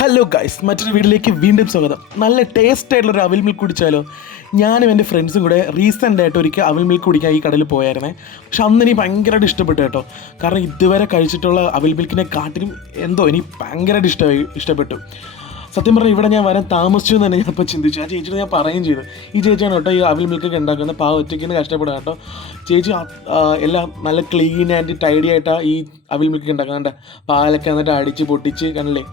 Hello guys, മറ്റൊരു വീഡിയോയിലേക്ക് വീണ്ടും സ്വാഗതം. നല്ല ടേസ്റ്റ് ആയിട്ടുള്ളൊരു അവിൽ മിൽക്ക് കുടിച്ചാലോ? ഞാനും എൻ്റെ ഫ്രണ്ട്സും കൂടെ റീസെൻ്റായിട്ട് ഒരിക്കൽ അവിൽ മിൽക്ക് കുടിക്കാൻ ഈ കടയിൽ പോയായിരുന്നേ. പക്ഷെ അന്ന് എനിക്ക് ഭയങ്കരമായിട്ട് ഇഷ്ടപ്പെട്ടു കേട്ടോ. കാരണം ഇതുവരെ കഴിച്ചിട്ടുള്ള അവിൽ മിൽക്കിനെ കാട്ടിലും എന്തോ എനിക്ക് ഭയങ്കരമായിട്ട് ഇഷ്ടപ്പെട്ടു. സത്യം പറഞ്ഞാൽ ഇവിടെ ഞാൻ വരാൻ താമസിച്ചു എന്ന് തന്നെ ഞാൻ ഇപ്പോൾ ചിന്തിച്ചു. ആ ചേച്ചിയോട് ഞാൻ പറയുകയും ചെയ്തു, ഈ ചേച്ചിയാണ് കേട്ടോ ഈ അവിൽ മിൽക്കൊക്കെ ഉണ്ടാക്കുന്നത്, ഒറ്റയ്ക്ക് നിന്ന് കഷ്ടപ്പെടുക കേട്ടോ. ചേച്ചി എല്ലാം നല്ല ക്ലീൻ ആൻഡ് ടൈഡി ആയിട്ടാണ് ഈ അവിൽ മിൽക്ക് ഉണ്ടാക്കുന്നുണ്ട്. പാലൊക്കെ എന്നിട്ട് അടിച്ച് പൊട്ടിച്ച് കണ്ടില്ലേ.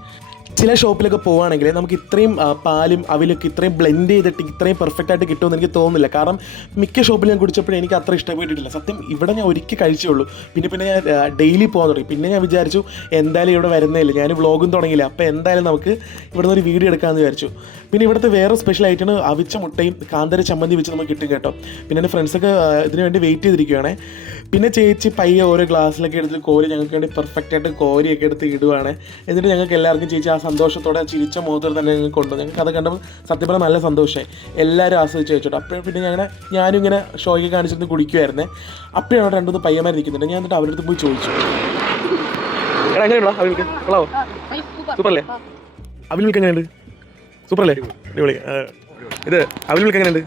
ചില ഷോപ്പിലൊക്കെ പോവുകയാണെങ്കിൽ നമുക്ക് ഇത്രയും പാലും അവിലൊക്കെ ഇത്രയും ബ്ലെൻഡ് ചെയ്തിട്ട് ഇത്രയും പെർഫെക്റ്റ് ആയിട്ട് കിട്ടുമെന്ന് എനിക്ക് തോന്നുന്നില്ല. കാരണം മിക്ക ഷോപ്പിൽ ഞാൻ കുടിച്ചപ്പോഴും എനിക്ക് അത്ര ഇഷ്ടപ്പെട്ടിട്ടില്ല. സത്യം ഇവിടെ ഞാൻ ഒരിക്കൽ കഴിച്ചുള്ളൂ. പിന്നെ ഞാൻ ഡെയിലി പോകാൻ തുടങ്ങി. പിന്നെ ഞാൻ വിചാരിച്ചു എന്തായാലും ഇവിടെ വരുന്നേയില്ല, ഞാൻ വ്ളോഗും തുടങ്ങിയില്ല, അപ്പോൾ എന്തായാലും നമുക്ക് ഇവിടെ ഒരു വീഡിയോ എടുക്കാമെന്ന് വിചാരിച്ചു. പിന്നെ ഇവിടുത്തെ വേറെ സ്പെഷ്യൽ ആയിട്ടാണ് അവിച്ച മുട്ടയും കാന്താരി ചമ്മന്തി വെച്ച് നമുക്ക് കിട്ടും കേട്ടോ. പിന്നെ എൻ്റെ ഫ്രണ്ട്സൊക്കെ ഇതിന് വേണ്ടി വെയിറ്റ് ചെയ്തിരിക്കുകയാണ്. പിന്നെ ചേച്ചി പയ്യെ ഓരോ ഗ്ലാസ്സിലൊക്കെ എടുത്ത് കോരി ഞങ്ങൾക്ക് വേണ്ടി പെർഫെക്റ്റായിട്ട് കോരിയൊക്കെ എടുത്ത് ഇടുവാണ്. എന്നിട്ട് ഞങ്ങൾക്ക് എല്ലാവർക്കും ചേച്ചി ആ സന്തോഷത്തോടെ ചിരിച്ച മുഖത്തോടെ തന്നെ ഞങ്ങൾക്ക് കൊണ്ടുവന്നു. ഞങ്ങൾക്ക് അത് കണ്ടപ്പോൾ സത്യം പറഞ്ഞാൽ നല്ല സന്തോഷമായി. എല്ലാവരും ആസ്വദിച്ച് വെച്ചോട്ടോ. അപ്പോഴും പിന്നെ ഞാനും ഇങ്ങനെ ഷോയ്ക്ക് കാണിച്ചിരുന്ന് കുടിക്കുമായിരുന്നേ. അപ്പോഴാണ് അവിടെ രണ്ടുമൂന്ന് പയ്യന്മാർ നിൽക്കുന്നുണ്ട്. ഞാൻ എന്നിട്ട് അവരുടെ അടുത്ത് പോയി ചോദിച്ചു, എടാ എങ്ങനെയുണ്ടോ അവിൽ മിൽക്ക്? കൊള്ളാവോ? സൂപ്പറല്ലേ? അവിൽ മിൽക്ക് എങ്ങനെയുണ്ട്? സൂപ്പറല്ലേ? അടിപൊളി. ഇത് അവിൽ മിൽക്ക് എങ്ങനെയുണ്ട്?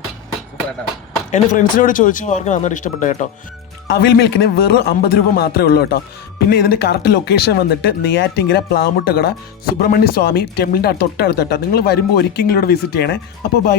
എൻ്റെ ഫ്രണ്ട്സിനോട് ചോദിച്ചു, അവർക്ക് നന്നായിട്ട് ഇഷ്ടപ്പെട്ടു കേട്ടോ. അവിൽ മിൽക്കിന് വെറും 50 രൂപ മാത്രമേ ഉള്ളൂ കേട്ടോ. പിന്നെ ഇതിൻ്റെ കറക്റ്റ് ലൊക്കേഷൻ വന്നിട്ട് നെയ്യാറ്റിങ്കര പ്ലാമുട്ടകട സുബ്രഹ്മണ്യ സ്വാമി ടെമ്പിളിൻ്റെ തൊട്ടടുത്ത് കേട്ടോ. നിങ്ങൾ വരുമ്പോൾ ഒരിക്കലും ഇവിടെ വിസിറ്റ് ചെയ്യണേ. അപ്പോൾ ബൈ.